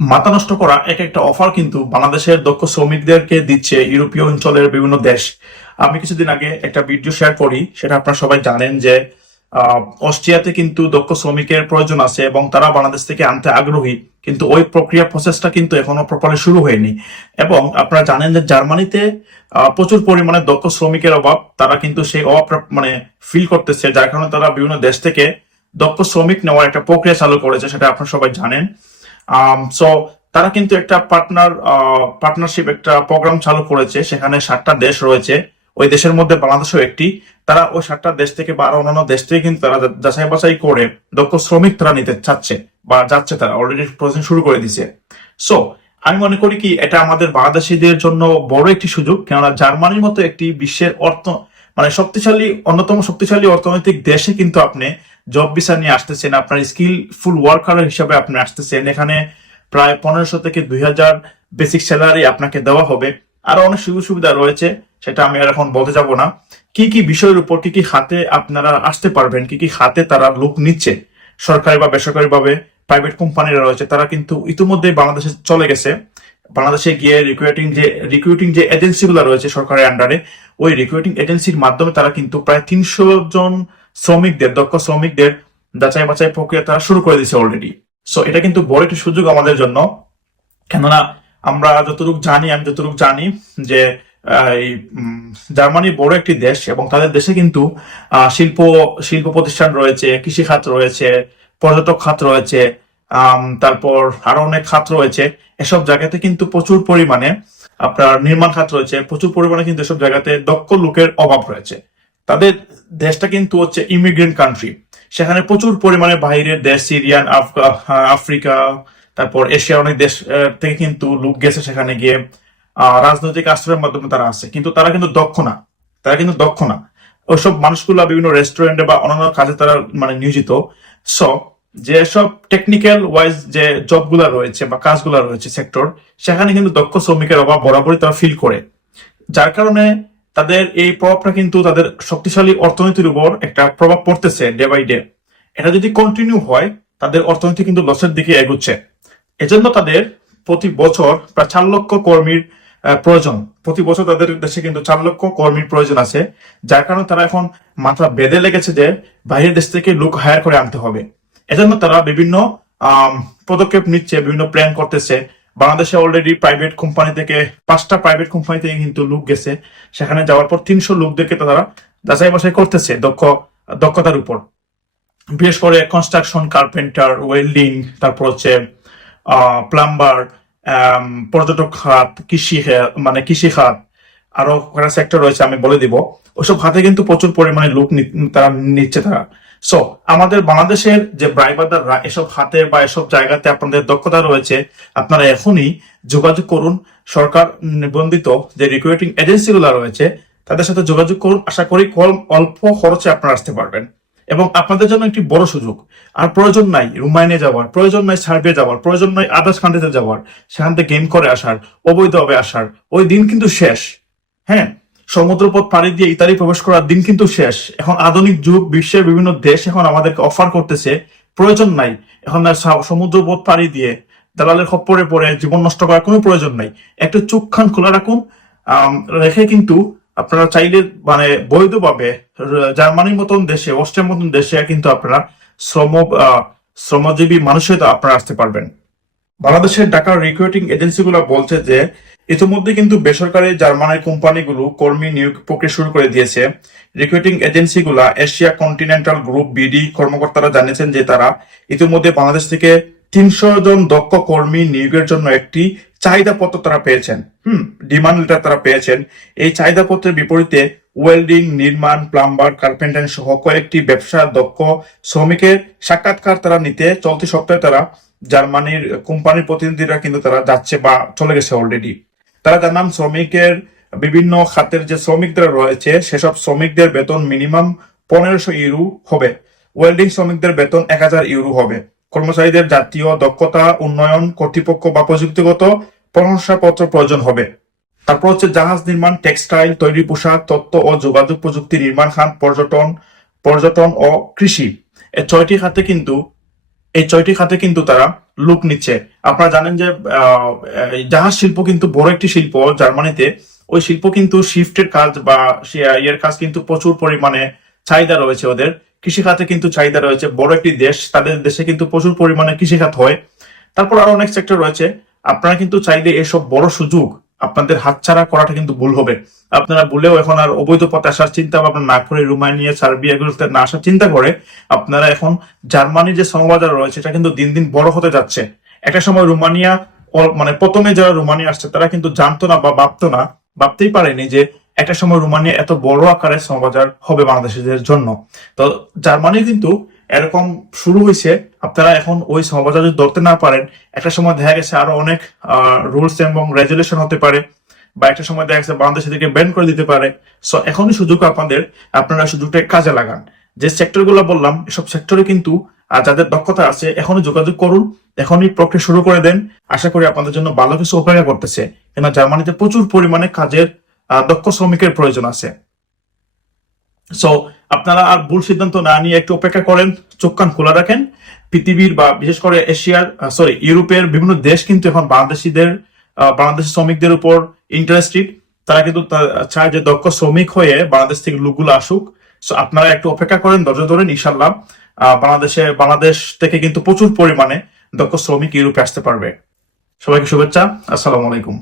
মাথা নষ্ট করা এক একটা অফার কিন্তু বাংলাদেশের দক্ষ শ্রমিকদেরকে দিচ্ছে ইউরোপীয় অঞ্চলের বিভিন্ন দেশ। আমি কিছুদিন আগে একটা ভিডিও শেয়ার করি, সেটা আপনারা সবাই জানেন যে অস্ট্রিয়াতে কিন্তু দক্ষ শ্রমিকের প্রয়োজন আছে এবং তারা বাংলাদেশ থেকে আনতে আগ্রহী, কিন্তু ওই প্রক্রিয়া প্রসেসটা কিন্তু এখনও প্রপারলি শুরু হয়নি। এবং আপনারা জানেন যে জার্মানিতে প্রচুর পরিমাণে দক্ষ শ্রমিকের অভাব, তারা কিন্তু সেই অভাব মানে ফিল করতেছে, যার কারণে তারা বিভিন্ন দেশ থেকে দক্ষ শ্রমিক নেওয়ার একটা প্রক্রিয়া চালু করেছে, সেটা আপনারা সবাই জানেন। সো তারা কিন্তু একটা পার্টনার পার্টনারশিপ একটা প্রোগ্রাম চালু করেছে, সেখানে সাতটা দেশ রয়েছে। ওই দেশের মধ্যে বাংলাদেশও একটি। তারা ওই সাতটা দেশ থেকে বা আরও অন্যান্য দেশ থেকে কিন্তু তারা যাচাই বাছাই করে দক্ষ শ্রমিক তারা নিতে চাচ্ছে, বা যাচ্ছে তারা অলরেডি প্রসেস শুরু করে দিছে। সো আমি মনে করি কি, এটা আমাদের বাংলাদেশিদের জন্য বড় একটি সুযোগ, কেননা জার্মানির মতো একটি বিশ্বের অর্থ মানে শক্তিশালী, অন্যতম শক্তিশালী অর্থনৈতিক দেশে কিন্তু আপনি জব ভিসা নিয়ে আসতেছেন, আপনার স্কিলফুল ওয়ার্কার হিসাবে আপনি আসতেছেন। এখানে প্রায় পনেরোশো থেকে দুই হাজার বেসিক স্যালারি আপনাকে দেওয়া হবে। আরও অনেক সুযোগ সুবিধা রয়েছে, সেটা আমি আর এখন বলতে যাব না। কি কি বিষয়ের উপর, কি কি হাতে আপনারা আসতে পারবেন, কি কি হাতে তারা লোক নিচ্ছে? সরকারি বা বেসরকারি ভাবে প্রাইভেট কোম্পানিরা রয়েছে, তারা কিন্তু ইতিমধ্যে বাংলাদেশে চলে গেছে। বাংলাদেশে গিয়ে রিক্রুটিং যে রিক্রুটিং যে এজেন্সি গুলো রয়েছে সরকারের আন্ডারে ওই রিক্রুটিং এজেন্সির মাধ্যমে তারা কিন্তু প্রায় তিনশো জন শ্রমিকদের, দক্ষ শ্রমিকদের যাচাই বাছাই প্রক্রিয়া তারা শুরু করে দিয়েছে অলরেডি সো এটা কিন্তু বড় একটি সুযোগ আমাদের জন্য। কেননা আমরা যতটুকু জানি, আমি যতটুকু জানি যে এই জার্মানি বড় একটি দেশ এবং তাদের দেশে কিন্তু শিল্প শিল্প প্রতিষ্ঠান রয়েছে, কৃষি খাত রয়েছে, পর্যটক খাত রয়েছে তারপর আরও অনেক খাত রয়েছে। এসব জায়গাতে কিন্তু প্রচুর পরিমাণে আপনার নির্মাণ খাত রয়েছে, প্রচুর পরিমাণে কিন্তু এসব জায়গাতে দক্ষ লোকের অভাব রয়েছে। তাদের দেশটা কিন্তু হচ্ছে ইমিগ্রেন্ট কান্ট্রি সেখানে প্রচুর পরিমাণে বাইরের দেশ, সিরিয়ান আফ- আফ্রিকা, তারপর এশিয়ার অনেক দেশ থেকে কিন্তু লোক গেছে সেখানে গিয়ে। রাজনৈতিক আশ্রয়ের মাধ্যমে তারা আছে। কিন্তু তারা কিন্তু দক্ষ না। তারা কিন্তু দক্ষ না। ওইসব মানুষগুলো বিভিন্ন রেস্টুরেন্টে বা অন্যান্য কাজে তারা মানে নিয়োজিত। সো যেসব টেকনিক্যাল ওয়াইজ যে জবগুলো রয়েছে বা কাজগুলো রয়েছে সেক্টর সেখানে কিন্তু দক্ষ শ্রমিকের অভাব বরাবরই তারা ফিল করে। যার কারণে তাদের এই প্রভাবটা কিন্তু তাদের শক্তিশালী অর্থনীতির উপর একটা প্রভাব পড়তেছে ডে বাই ডে এটা যদি কন্টিনিউ হয়, তাদের অর্থনীতি কিন্তু লসের দিকে এগুচ্ছে। এজন্য তাদের প্রতি বছর প্রায় চার লক্ষ কর্মীর প্রয়োজন। প্রতি বছর তাদের দেশে কিন্তু চার লক্ষ কর্মীর প্রয়োজন আছে, যার কারণে তারা এখন মাথা বেঁধে লেগেছে যে বাইরের দেশ থেকে লোক হায়ার করে আনতে হবে। এজন্য তারা বিভিন্ন পদক্ষেপ নিচ্ছে, বিভিন্ন প্ল্যান করতেছে। বাংলাদেশে অলরেডি প্রাইভেট কোম্পানি থেকে, পাঁচটা প্রাইভেট কোম্পানি থেকে কিন্তু লোক গেছে। সেখানে যাওয়ার পর তিনশো লোকদেরকে তারা যাচাই বাছাই করতেছে দক্ষ, দক্ষতার উপর। বিশেষ করে কনস্ট্রাকশন কার্পেন্টার ওয়েল্ডিং তারপর হচ্ছে প্লাম্বার পর্যটক খাত কৃষি মানে কৃষি খাত আরও সেক্টর রয়েছে আমি বলে দিব। ওসব খাতে কিন্তু প্রচুর পরিমাণে লোক তারা নিচ্ছে তারা। সো আমাদের বাংলাদেশের যে ব্রাইবাদাররা এসব হাতে বা এসব জায়গাতে আপনাদের দক্ষতা রয়েছে, আপনারা এখনই যোগাযোগ করুন। সরকার নিবন্ধিত যে রিক্রুটিং এজেন্সি গুলো রয়েছে, তাদের সাথে যোগাযোগ করুন। আশা করি কম অল্প খরচে আপনারা আসতে পারবেন। এবং আপনাদের জন্য একটি বড় সুযোগ। আর প্রয়োজন নাই রুমাইনে যাওয়ার, প্রয়োজন নাই সার্বিয়া যাওয়ার, প্রয়োজন নাই আদার্স কান্ট্রিতে যাওয়ার, সেখান থেকে গেম করে আসার, অবৈধভাবে আসার, ওই দিন কিন্তু শেষ। হ্যাঁ? সমুদ্রপথ পাড়ি দিয়ে ইতালি প্রবেশ করার দিন কিন্তু শেষ। এখন আধুনিক যুগ, বিশ্বের বিভিন্ন দেশ এখন আমাদেরকে অফার করতেছে, প্রয়োজন নাই। এখন সমুদ্রপথ পাড়ি দিয়ে দালালের খপ্পরে পড়ে জীবন নষ্ট করার কোনো প্রয়োজন নাই। একটু চোখ খান খোলা রাখুন। রেখে কিন্তু আপনারা চাইলে মানে বৈধভাবে জার্মানির মতন দেশে, অস্ট্রিয়ার মতন দেশে কিন্তু আপনারা শ্রম শ্রমজীবী মানুষের আপনারা আসতে পারবেন। বাংলাদেশের ঢাকার রিক্রুটিং এজেন্সিগুলো বলছে যে ইতিমধ্যে কিন্তু বেসরকারি জার্মানের কোম্পানিগুলো কর্মী নিয়োগ প্রক্রিয়া শুরু করে দিয়েছে। রিক্রুটিং এজেন্সিগুলা এশিয়া কন্টিনেন্টাল গ্রুপ বিডি কর্মকর্তারা জানিয়েছেন যে তারা ইতিমধ্যে বাংলাদেশ থেকে তিনশো জন দক্ষ কর্মী নিয়োগের জন্য একটি চাহিদা পত্র তারা পেয়েছেন। হুম ডিমান্ড লেটার তারা পেয়েছেন। এই চাহিদা পত্রের বিপরীতে ওয়েল্ডিং নির্মাণ প্লাম্বার কার্পেন্টার সহ কয়েকটি ব্যবসা দক্ষ শ্রমিকের সাক্ষাৎকার তারা নিতে চলতি সপ্তাহে তারা জার্মানির কোম্পানির প্রতিনিধিরা কিন্তু তারা যাচ্ছে বা চলে গেছে অলরেডি তারা জানান শ্রমিকের বিভিন্ন খাতের যে শ্রমিকদের রয়েছে, সেসব শ্রমিকদের বেতন মিনিমাম পনেরোশো ইউরো হবে। ওয়েল্ডিং শ্রমিকদের বেতন এক হাজার ইউরো হবে। কর্মচারীদের জাতীয় দক্ষতা, উন্নয়ন, কর্তৃপক্ষ বা প্রযুক্তিগত প্রশংসাপত্র প্রয়োজন হবে। তারপর হচ্ছে জাহাজ নির্মাণ, টেক্সটাইল, তৈরি পোশাক, তথ্য ও যোগাযোগ প্রযুক্তি নির্মাণ খাত, পর্যটন পর্যটন ও কৃষি। এই ছয়টি খাতে কিন্তু, এই ছয়টি খাতে কিন্তু তারা লুক নিচ্ছে। আপনারা জানেন যে জাহাজ শিল্প কিন্তু বড় একটি শিল্প জার্মানিতে। ওই শিল্প কিন্তু শিফটের কাজ বা ইয়ের কাজ কিন্তু প্রচুর পরিমাণে চাহিদা রয়েছে ওদের। কৃষিখাতে কিন্তু চাহিদা রয়েছে। বড় একটি দেশ, তাদের দেশে কিন্তু প্রচুর পরিমাণে কৃষিখাত হয়। তারপর আরও অনেক সেক্টর রয়েছে। আপনারা কিন্তু চাইলে এসব বড় সুযোগ আপনাদের হাতছাড়া করাটা কিন্তু ভুল হবে। আপনারা ভুলেও এখন আর অবৈধ পথে আসার চিন্তা ভাবনা না করে রোমানিয়া সার্বিয়া এগুলোতে না আসার চিন্তা করে আপনারা এখন জার্মানির যে সমবাজার রয়েছে এটা কিন্তু দিন দিন বড় হতে যাচ্ছে। একটা সময় রোমানিয়া মানে প্রথমে যারা রোমানিয়া আসছে, তারা কিন্তু জানতো না বা ভাবতো না, ভাবতেই পারেনি যে একটা সময় রোমানিয়া এত বড় আকারের সমবাজার হবে বাংলাদেশিদের জন্য। তো জার্মানি কিন্তু এরকম শুরু হয়েছে আপনারা এখন ওই সমবাজার যদি ধরতে না পারেন একটা সময় দেখা গেছে আরও অনেক রুলস এবং রেজুলেশন হতে পারে বা একটা সময় দেখা গেছে বাংলাদেশিদেরকে ব্যান করে দিতে পারে। সো এখনই সুযোগ আপনাদের আপনারা সুযোগটা কাজে লাগান। যে সেক্টরগুলো বললাম এসব সেক্টরে কিন্তু আহ, যাদের দক্ষতা আছে এখনই যোগাযোগ করুন এখনই প্রক্রিয়া শুরু করে দেন। আশা করি আপনাদের জন্য ভালো কিছু অপেক্ষা করতেছে কেন জার্মানিতে প্রচুর পরিমাণে কাজের দক্ষ শ্রমিকের প্রয়োজন আছে। সো আপনারা আর ভুল সিদ্ধান্ত না নিয়ে একটু অপেক্ষা করেন চোখ কান খোলা রাখেন। পৃথিবীর বা বিশেষ করে এশিয়ার সরি ইউরোপের বিভিন্ন দেশ কিন্তু এখন বাংলাদেশিদের বাংলাদেশি শ্রমিকদের উপর ইন্টারেস্টেড তারা কিন্তু চায় যে দক্ষ শ্রমিক হয়ে বাংলাদেশ থেকে লোকগুলো আসুক। আপনারা একটু অপেক্ষা করেন, ধৈর্য ধরেন ইনশাল্লাহ বাংলাদেশে, বাংলাদেশ থেকে কিন্তু প্রচুর পরিমাণে দক্ষ শ্রমিক ইউরোপে আসতে পারবে। সবাইকে শুভেচ্ছা, আসসালামু আলাইকুম।